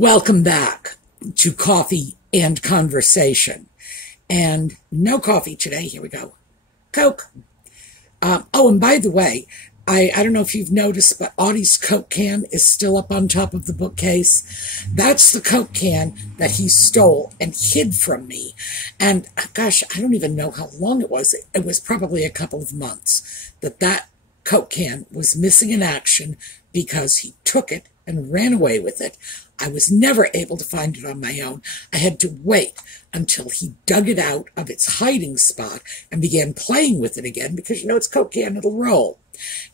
Welcome back to Coffee and Conversation. And no coffee today. Here we go. Coke. And by the way, I don't know if you've noticed, but Audie's Coke can is still up on top of the bookcase. That's the Coke can that he stole and hid from me. And gosh, I don't even know how long it was. It was probably a couple of months that Coke can was missing in action because he took it and ran away with it. I was never able to find it on my own. I had to wait until he dug it out of its hiding spot and began playing with it again because, it's Coke can, it'll roll,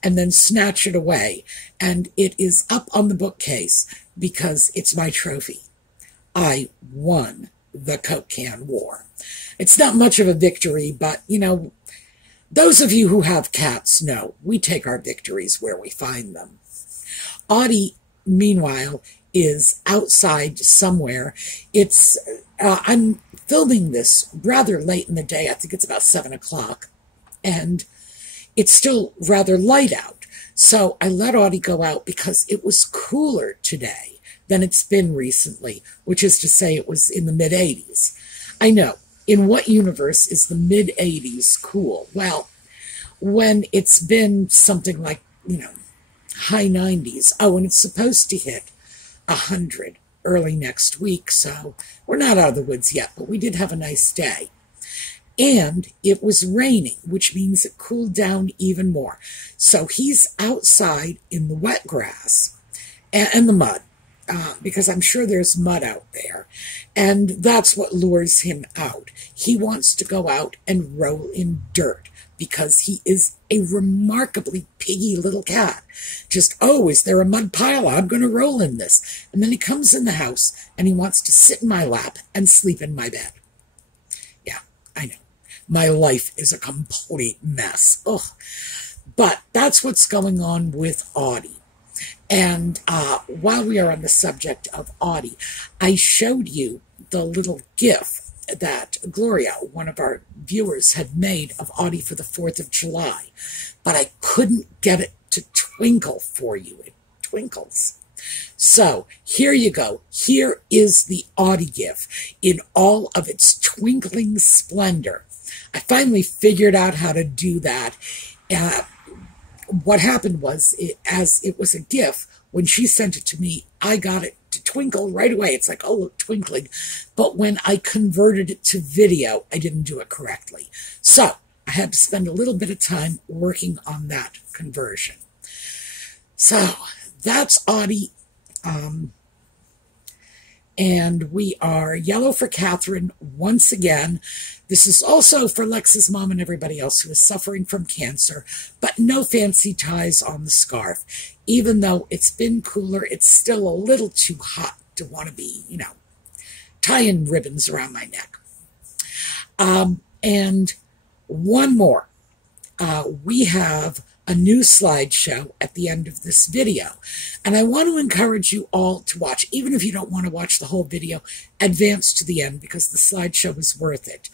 and then snatch it away. And it is up on the bookcase because it's my trophy. I won the Coke can war. It's not much of a victory, but, those of you who have cats know we take our victories where we find them. Audie, meanwhile, is outside somewhere. I'm filming this rather late in the day. I think it's about 7 o'clock. And it's still rather light out. So I let Audie go out because it was cooler today than it's been recently, which is to say it was in the mid-80s. I know. In what universe is the mid-80s cool? Well, when it's been something like, high 90s. Oh, and it's supposed to hit 100 early next week, so we're not out of the woods yet, but we did have a nice day. And it was raining, which means it cooled down even more. So he's outside in the wet grass and the mud, because I'm sure there's mud out there. And that's what lures him out. He wants to go out and roll in dirt because he is a remarkably piggy little cat. Just, is there a mud pile? I'm going to roll in this. And then he comes in the house and he wants to sit in my lap and sleep in my bed. Yeah, I know. My life is a complete mess. Ugh. But that's what's going on with Audie. And while we are on the subject of Audie, I showed you the little GIF that Gloria, one of our viewers, had made of Audie for the 4th of July. But I couldn't get it to twinkle for you. It twinkles. So here you go. Here is the Audie GIF in all of its twinkling splendor. I finally figured out how to do that. What happened was, as it was a GIF, when she sent it to me, I got it to twinkle right away. It's like, oh, look, twinkling. But when I converted it to video, I didn't do it correctly. So I had to spend a little bit of time working on that conversion. So that's Audie. And we are yellow for Catherine once again. This is also for Lex's mom and everybody else who is suffering from cancer, but no fancy ties on the scarf. Even though it's been cooler, it's still a little too hot to want to be, tying ribbons around my neck. And one more. We have a new slideshow at the end of this video. And I want to encourage you all to watch, even if you don't want to watch the whole video, advance to the end because the slideshow is worth it.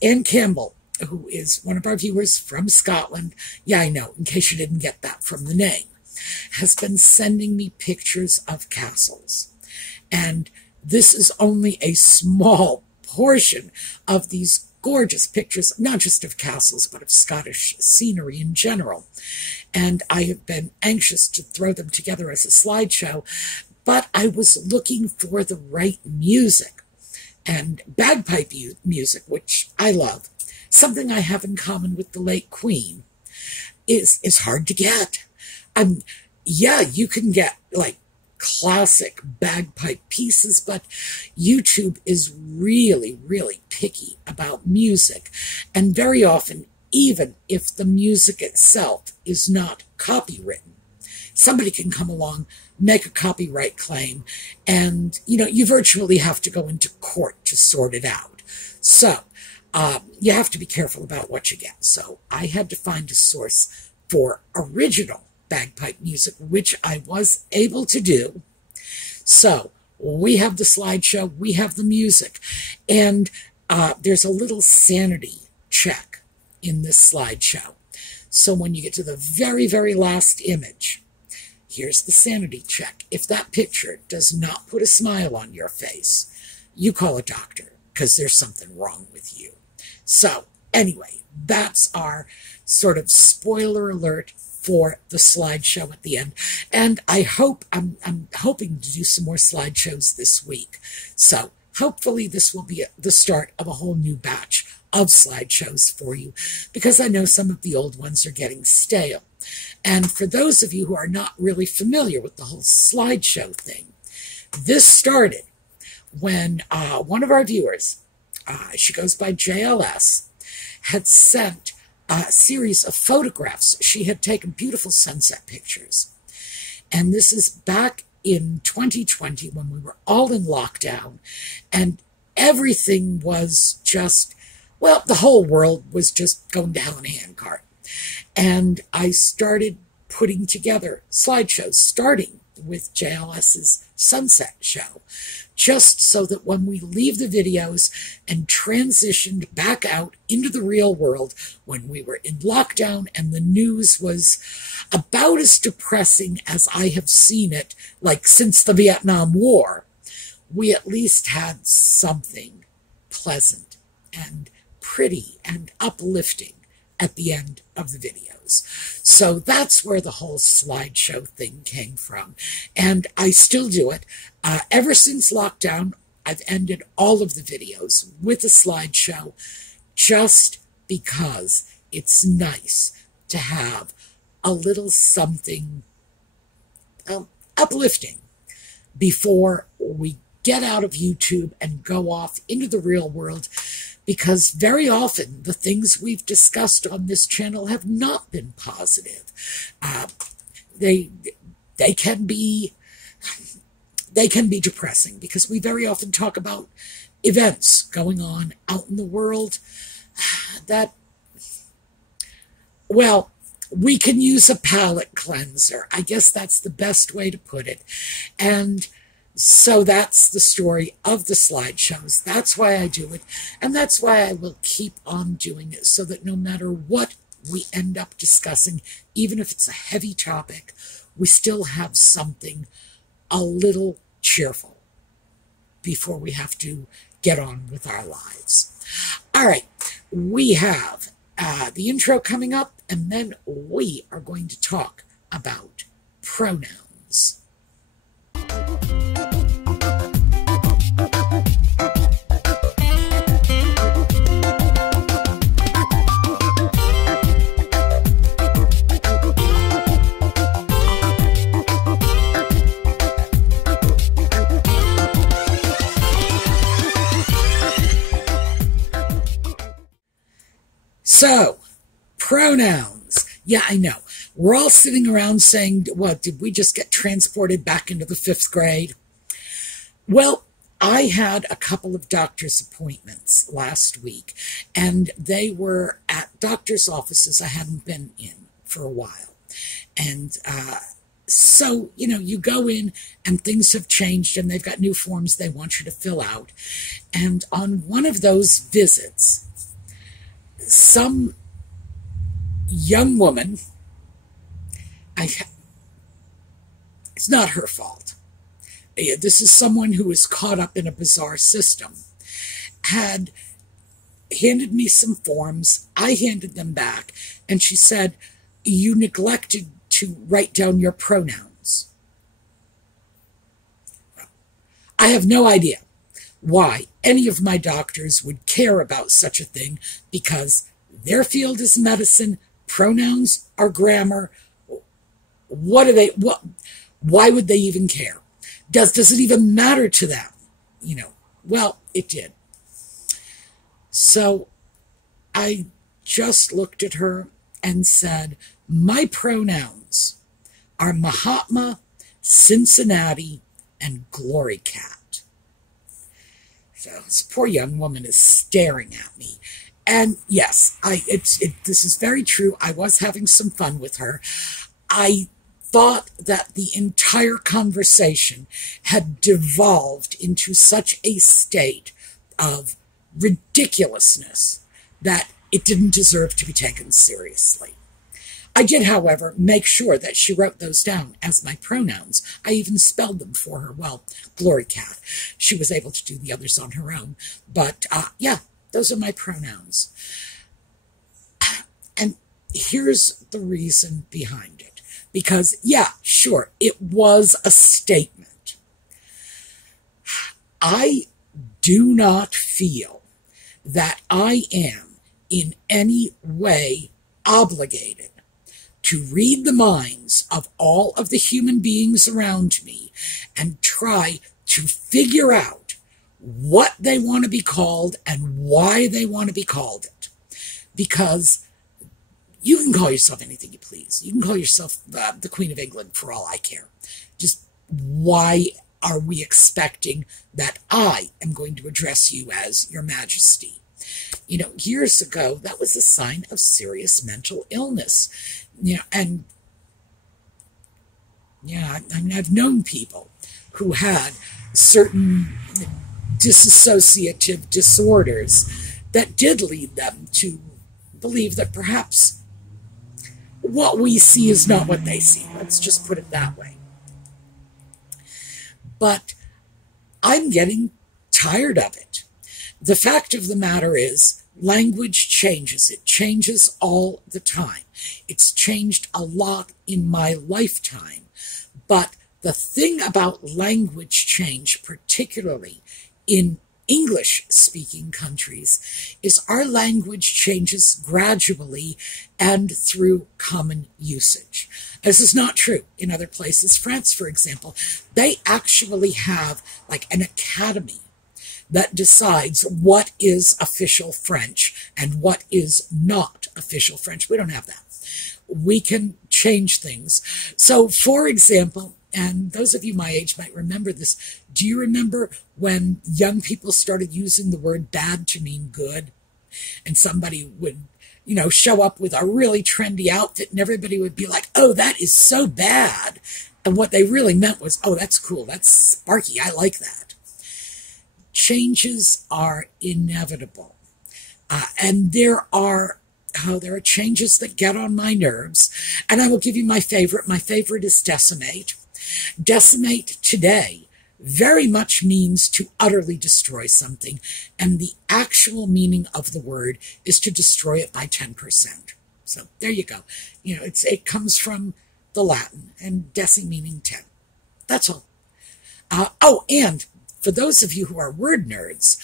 Anne Campbell, who is one of our viewers from Scotland, yeah, I know, in case you didn't get that from the name, has been sending me pictures of castles. And this is only a small portion of these gorgeous pictures, not just of castles, but of Scottish scenery in general. And I have been anxious to throw them together as a slideshow, but I was looking for the right music. And bagpipe music, which I love, something I have in common with the late Queen, is hard to get. Yeah, you can get, classic bagpipe pieces, but YouTube is really, really picky about music. And very often, even if the music itself is not copywritten, somebody can come along, make a copyright claim, and, you virtually have to go into court to sort it out. So, you have to be careful about what you get. So I had to find a source for original bagpipe music, which I was able to do. So we have the slideshow, we have the music, and there's a little sanity check in this slideshow. So when you get to the very, very last image, here's the sanity check. If that picture does not put a smile on your face, you call a doctor because there's something wrong with you. So anyway, that's our sort of spoiler alert for the slideshow at the end. And I'm hoping to do some more slideshows this week. So hopefully this will be the start of a whole new batch of slideshows for you, because I know some of the old ones are getting stale. And for those of you who are not really familiar with the whole slideshow thing, this started when one of our viewers, she goes by JLS, had sent a series of photographs. She had taken beautiful sunset pictures. And this is back in 2020 when we were all in lockdown and everything was just, well, the whole world was just going to hell in a handcart. And I started putting together slideshows, starting with JLS's sunset show, just so that when we leave the videos and transitioned back out into the real world, when we were in lockdown and the news was about as depressing as I have seen it, like since the Vietnam War, we at least had something pleasant and pretty and uplifting at the end of the videos. So that's where the whole slideshow thing came from. And I still do it. Ever since lockdown, I've ended all of the videos with a slideshow just because it's nice to have a little something uplifting before we get out of YouTube and go off into the real world, because very often the things we've discussed on this channel have not been positive. They can be depressing, because we very often talk about events going on out in the world that, well, we can use a palate cleanser. I guess that's the best way to put it. And so that's the story of the slideshows. That's why I do it. And that's why I will keep on doing it, so that no matter what we end up discussing, even if it's a heavy topic, we still have something a little cheerful before we have to get on with our lives. All right, we have the intro coming up, and then we are going to talk about pronouns. So, pronouns. Yeah, I know. We're all sitting around saying, what, did we just get transported back into the 5th grade? Well, I had a couple of doctor's appointments last week, and they were at doctor's offices I hadn't been in for a while. And so, you know, you go in and things have changed and they've got new forms they want you to fill out. And on one of those visits, some young woman, it's not her fault. This is someone who is caught up in a bizarre system, had handed me some forms. I handed them back, and she said, "You neglected to write down your pronouns." I have no idea why any of my doctors would care about such a thing, because their field is medicine, pronouns are grammar. Why would they even care? Does it even matter to them? You know, well, it did. So I just looked at her and said, my pronouns are Mahatma, Cincinnati, and Glory Cat. So this poor young woman is staring at me. And yes, this is very true. I was having some fun with her. I thought that the entire conversation had devolved into such a state of ridiculousness that it didn't deserve to be taken seriously. I did, however, make sure that she wrote those down as my pronouns. I even spelled them for her. Well, Glory Cat. She was able to do the others on her own. But, yeah, those are my pronouns. And here's the reason behind it. Because, yeah, sure, it was a statement. I do not feel that I am in any way obligated to read the minds of all of the human beings around me and try to figure out what they want to be called and why they want to be called it. Because you can call yourself anything you please. You can call yourself the Queen of England for all I care. Just why are we expecting that I am going to address you as Your Majesty? You know, years ago, that was a sign of serious mental illness. You know, and yeah, I mean, I've known people who had certain dissociative disorders that did lead them to believe that perhaps what we see is not what they see. Let's just put it that way. But I'm getting tired of it. The fact of the matter is, language changes. It changes all the time. It's changed a lot in my lifetime. But the thing about language change, particularly in English-speaking countries, is our language changes gradually and through common usage. This is not true in other places. France, for example, they actually have like an academy that decides what is official French and what is not official French. We don't have that. We can change things. So, for example, and those of you my age might remember this, do you remember when young people started using the word bad to mean good? And somebody would, you know, show up with a really trendy outfit and everybody would be like, oh, that is so bad. And what they really meant was, oh, that's cool. That's sparky. I like that. Changes are inevitable. And there are changes that get on my nerves. And I will give you my favorite. My favorite is decimate. Decimate today very much means to utterly destroy something. And the actual meaning of the word is to destroy it by 10%. So there you go. You know, it comes from the Latin, and deci meaning 10. That's all. Oh, and for those of you who are word nerds,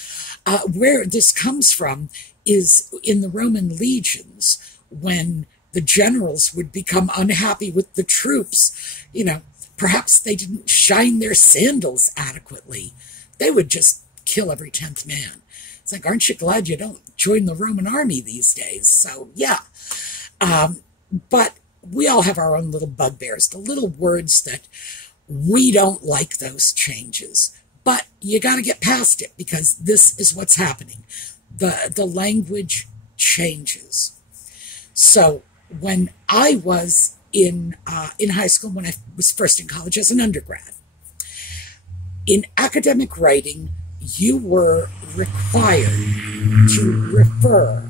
where this comes from is in the Roman legions, when the generals would become unhappy with the troops. You know, perhaps they didn't shine their sandals adequately. They would just kill every 10th man. It's like, aren't you glad you don't join the Roman army these days? So, yeah. But we all have our own little bugbears, the little words that we don't like those changes. But you got to get past it, because this is what's happening. The language changes. So when I was in high school, when I was first in college as an undergrad, in academic writing, you were required to refer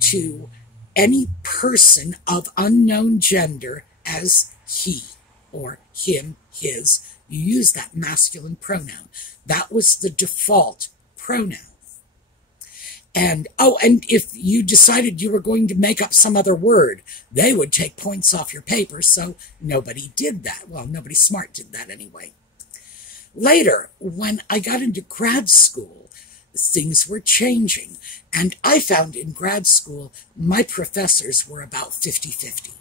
to any person of unknown gender as he or him, his. You use that masculine pronoun. That was the default pronoun. And, oh, and if you decided you were going to make up some other word, they would take points off your paper, so nobody did that. Well, nobody smart did that anyway. Later, when I got into grad school, things were changing. And I found in grad school, my professors were about 50-50.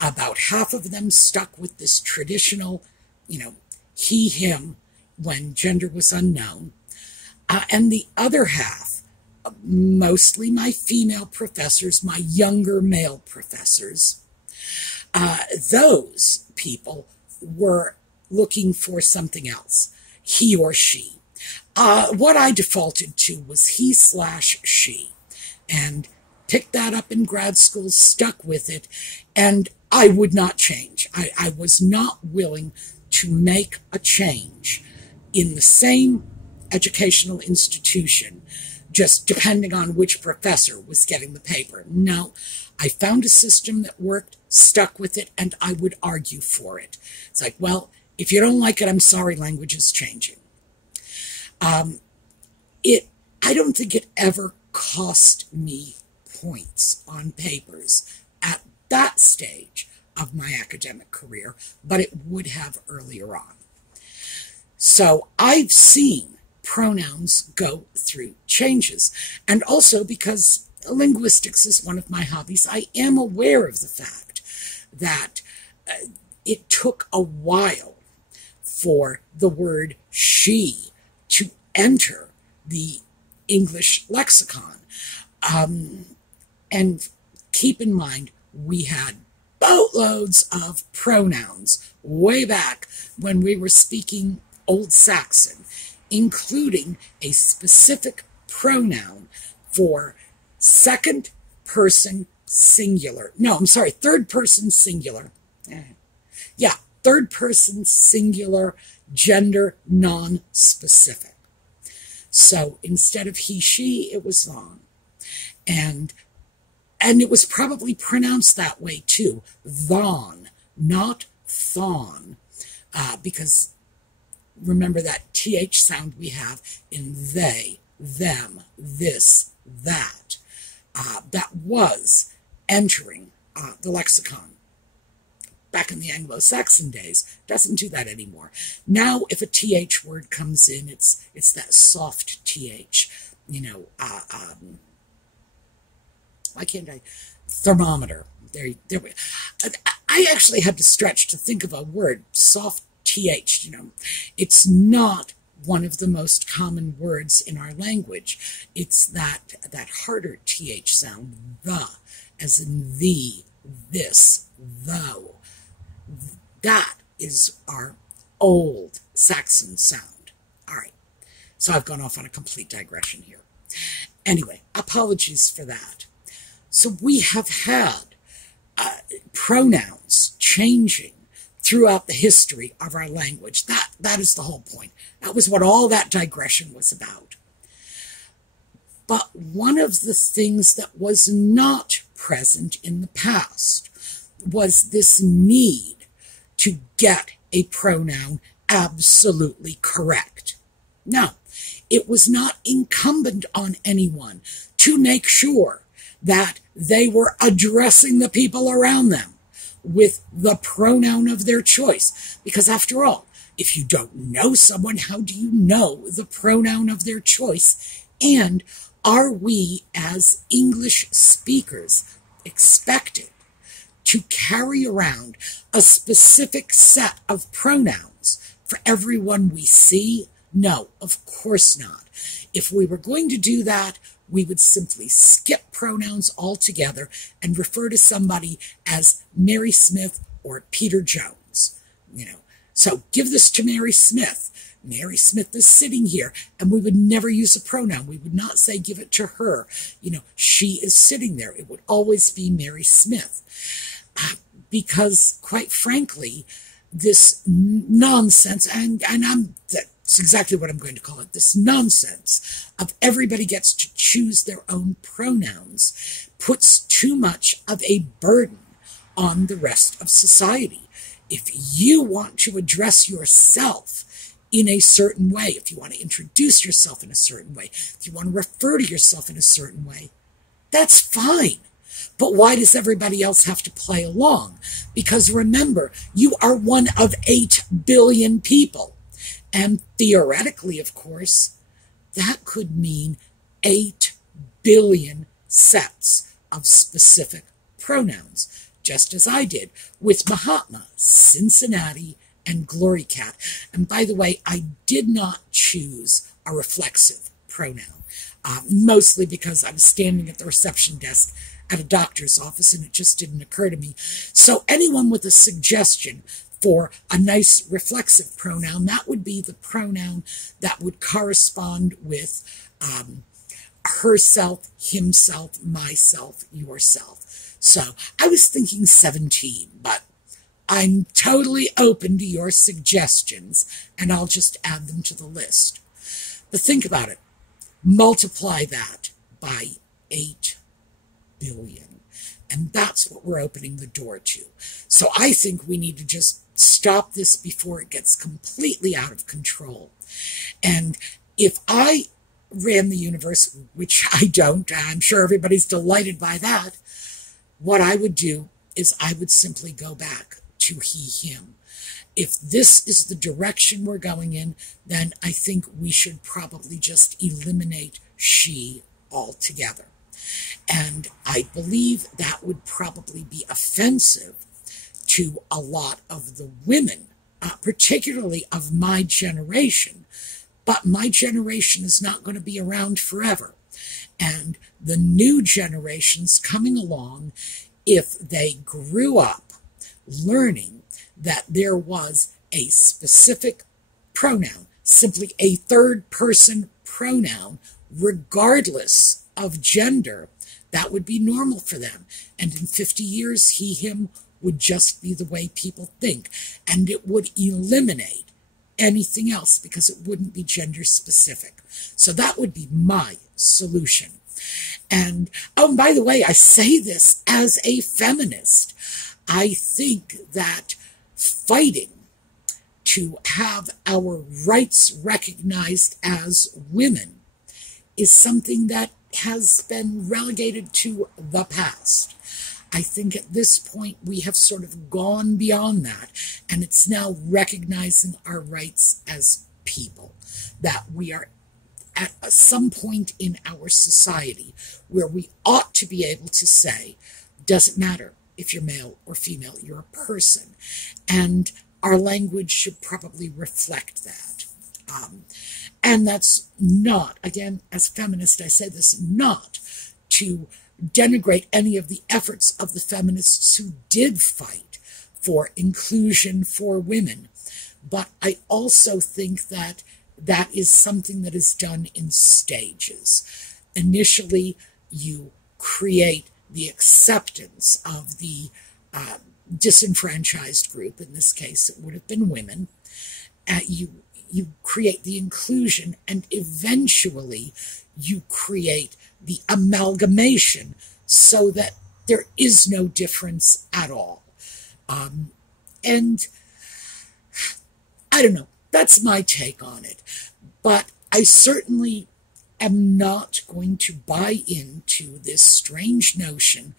About half of them stuck with this traditional, you know, he, him, when gender was unknown. And the other half, mostly my female professors, my younger male professors, those people were looking for something else, he or she. What I defaulted to was he/she, and picked that up in grad school, stuck with it, and I would not change. I was not willing to make a change in the same educational institution just depending on which professor was getting the paper. No, I found a system that worked, stuck with it, and I would argue for it. It's like, well, if you don't like it, I'm sorry, language is changing. I don't think it ever cost me points on papers at that stage of my academic career, but it would have earlier on. So I've seen pronouns go through changes. And also because linguistics is one of my hobbies, I am aware of the fact that it took a while for the word she to enter the English lexicon. And keep in mind, we had boatloads of pronouns way back when we were speaking Old Saxon, including a specific pronoun for third person singular. Yeah, third person singular, gender non-specific. So instead of he, she, it was thon. And it was probably pronounced that way too. Thon, not thon. Because remember that TH sound we have in they, them, this, that. That was entering the lexicon. Back in the Anglo-Saxon days, doesn't do that anymore. Now, if a TH word comes in, it's that soft TH, why can't I? Thermometer. There. I actually had to stretch to think of a word, soft TH, It's not one of the most common words in our language. It's that harder TH sound, the, as in thee, this, though. That is our old Saxon sound. All right. So I've gone off on a complete digression here. Anyway, apologies for that. So we have had pronouns changing throughout the history of our language. That is the whole point. That was what all that digression was about. But one of the things that was not present in the past was this need to get a pronoun absolutely correct. Now, it was not incumbent on anyone to make sure that they were addressing the people around them with the pronoun of their choice. Because after all, if you don't know someone, how do you know the pronoun of their choice? And are we, as English speakers, expected to carry around a specific set of pronouns for everyone we see? No, of course not. If we were going to do that, we would simply skip pronouns altogether and refer to somebody as Mary Smith or Peter Jones. So give this to Mary Smith. Mary Smith is sitting here, and we would never use a pronoun. We would not say give it to her. She is sitting there. It would always be Mary Smith. Because, quite frankly, this nonsense, and that's exactly what I'm going to call it, this nonsense of everybody gets to choose their own pronouns puts too much of a burden on the rest of society. If you want to address yourself in a certain way, if you want to introduce yourself in a certain way, if you want to refer to yourself in a certain way, that's fine. But why does everybody else have to play along? Because remember, you are one of 8 billion people. And theoretically, of course, that could mean 8 billion sets of specific pronouns, just as I did with Mahatma, Cincinnati, and Glory Cat. And by the way, I did not choose a reflexive pronoun, mostly because I was standing at the reception desk at a doctor's office and it just didn't occur to me. So anyone with a suggestion for a nice reflexive pronoun, that would be the pronoun that would correspond with herself, himself, myself, yourself. So I was thinking 17, but I'm totally open to your suggestions, and I'll just add them to the list. But think about it. multiply that by 8 billion. And that's what we're opening the door to. So I think we need to just stop this before it gets completely out of control. And if I ran the universe, which I don't, I'm sure everybody's delighted by that, what I would do is I would simply go back to he, him. If this is the direction we're going in, then I think we should probably just eliminate she altogether. And I believe that would probably be offensive to a lot of the women, particularly of my generation. But my generation is not going to be around forever. And the new generations coming along, if they grew up learning that there was a specific pronoun, simply a third person pronoun, regardless of gender, that would be normal for them. And in 50 years, he, him would just be the way people think. And it would eliminate anything else because it wouldn't be gender specific. So that would be my solution. And, oh, and by the way, I say this as a feminist. I think that fighting to have our rights recognized as women is something that has been relegated to the past. I think at this point we have sort of gone beyond that, and it's now recognizing our rights as people, that we are at some point in our society where we ought to be able to say, doesn't matter if you're male or female, you're a person. And our language should probably reflect that. And that's not, again, as a feminist, I say this, not to denigrate any of the efforts of the feminists who did fight for inclusion for women. But I also think that that is something that is done in stages. Initially, you create the acceptance of the disenfranchised group. In this case, it would have been women. You create the inclusion, and eventually you create the amalgamation so that there is no difference at all. And I don't know, that's my take on it. But I certainly am not going to buy into this strange notion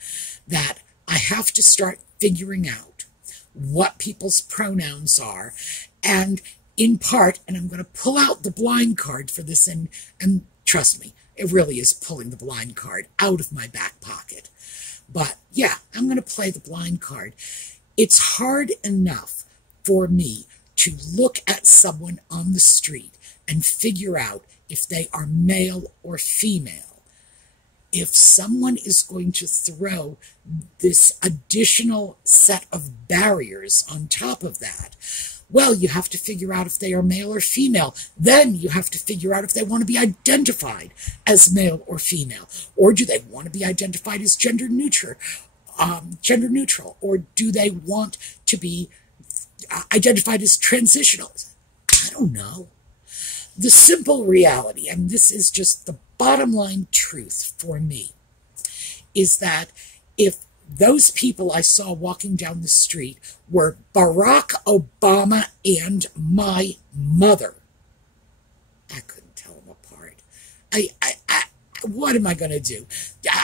that I have to start figuring out what people's pronouns are. And in part, and I'm going to pull out the blind card for this, and trust me, it really is pulling the blind card out of my back pocket. But yeah, I'm going to play the blind card. It's hard enough for me to look at someone on the street and figure out if they are male or female. If someone is going to throw this additional set of barriers on top of that, well, you have to figure out if they are male or female. Then you have to figure out if they want to be identified as male or female. Or do they want to be identified as gender neutral? Or do they want to be identified as transitional? I don't know. The simple reality, and this is just the bottom line truth for me, is that if those people I saw walking down the street were Barack Obama and my mother, I couldn't tell them apart. What am I going to do?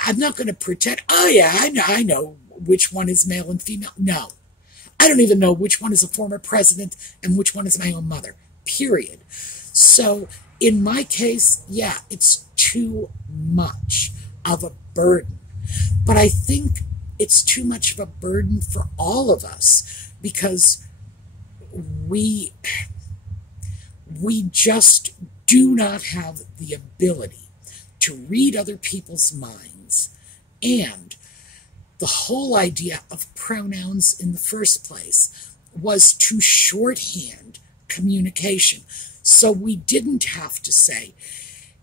I'm not going to pretend, oh yeah, I know which one is male and female. No. I don't even know which one is a former president and which one is my own mother, period. So in my case, yeah, it's too much of a burden. But I think it's too much of a burden for all of us because we just do not have the ability to read other people's minds. And the whole idea of pronouns in the first place was to shorthand communication. So we didn't have to say,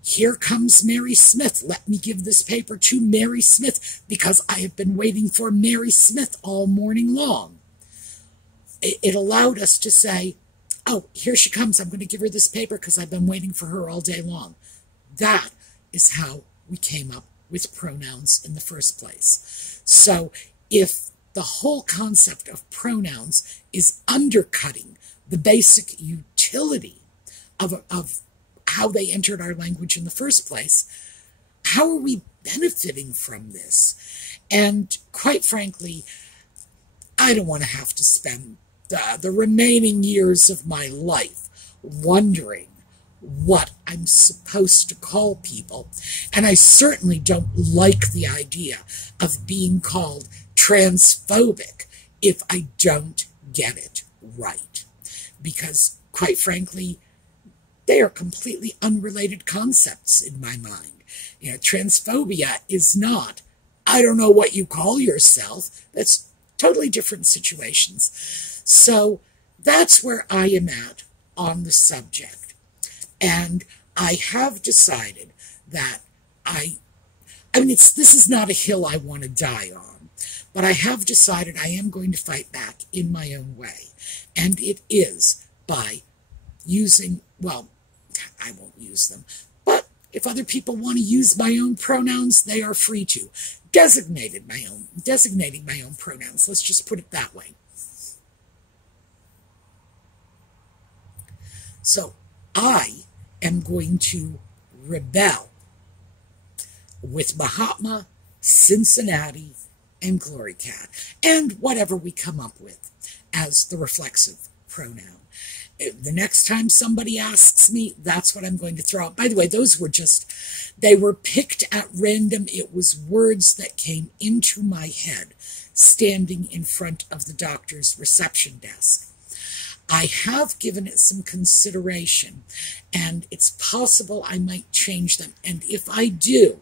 here comes Mary Smith. Let me give this paper to Mary Smith because I have been waiting for Mary Smith all morning long. It allowed us to say, oh, here she comes. I'm going to give her this paper because I've been waiting for her all day long. That is how we came up with pronouns in the first place. So if the whole concept of pronouns is undercutting the basic utility of how they entered our language in the first place, how are we benefiting from this? And quite frankly, I don't want to have to spend the remaining years of my life wondering what I'm supposed to call people. And I certainly don't like the idea of being called transphobic if I don't get it right. Because, quite frankly, they are completely unrelated concepts in my mind. You know, transphobia is not, I don't know what you call yourself. That's totally different situations. So that's where I am at on the subject. And I have decided that this is not a hill I want to die on, but I have decided I am going to fight back in my own way. And it is by using, well, I won't use them, but if other people want to use my own pronouns, they are free to. Designating my own pronouns. Let's just put it that way. So I am going to rebel with Mahatma, Cincinnati, and Glory Cat, and whatever we come up with as the reflexive pronoun. The next time somebody asks me, that's what I'm going to throw out. By the way, those were they were picked at random. It was words that came into my head standing in front of the doctor's reception desk. I have given it some consideration, and it's possible I might change them. And if I do,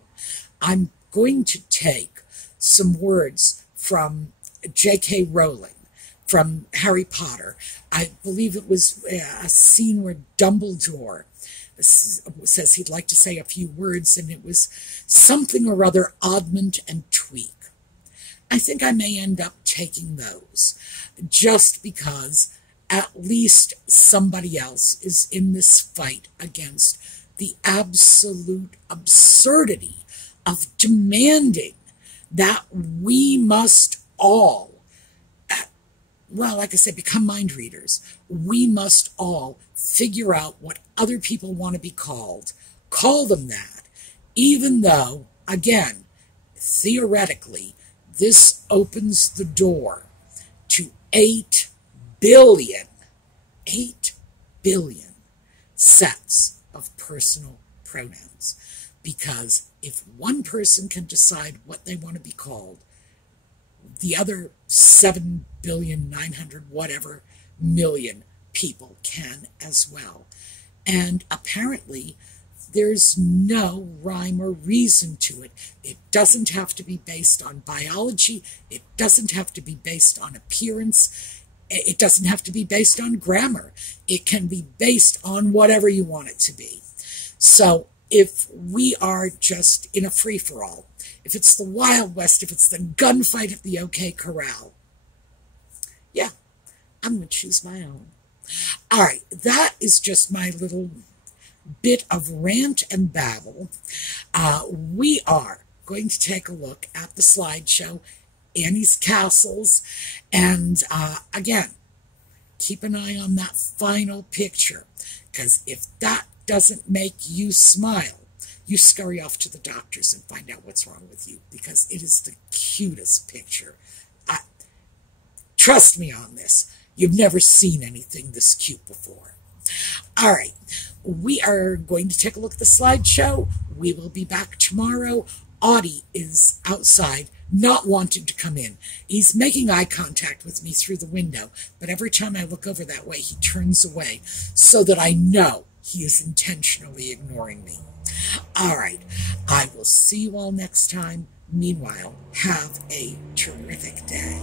I'm going to take some words from J.K. Rowling, from Harry Potter. I believe it was a scene where Dumbledore says he'd like to say a few words, and it was something or other, oddment and tweak. I think I may end up taking those, just because at least somebody else is in this fight against the absolute absurdity of demanding that we must all, well, like I said, become mind readers. We must all figure out what other people want to be called, call them that, even though, again, theoretically, this opens the door to 8 billion sets of personal pronouns. Because if one person can decide what they want to be called, the other 7,900,000,000 whatever million people can as well. And apparently, there's no rhyme or reason to it. It doesn't have to be based on biology. It doesn't have to be based on appearance. It doesn't have to be based on grammar. It can be based on whatever you want it to be. So if we are just in a free-for-all, if it's the Wild West, if it's the gunfight at the OK Corral, yeah, I'm going to choose my own. All right, that is just my little bit of rant and babble. We are going to take a look at the slideshow, Annie's Castles, and again, keep an eye on that final picture, because if that doesn't make you smile, you scurry off to the doctors and find out what's wrong with you, because it is the cutest picture. Trust me on this. You've never seen anything this cute before. All right. We are going to take a look at the slideshow. We will be back tomorrow. Audie is outside, not wanting to come in. He's making eye contact with me through the window, but every time I look over that way, he turns away so that I know he is intentionally ignoring me. All right. I will see you all next time. Meanwhile, have a terrific day.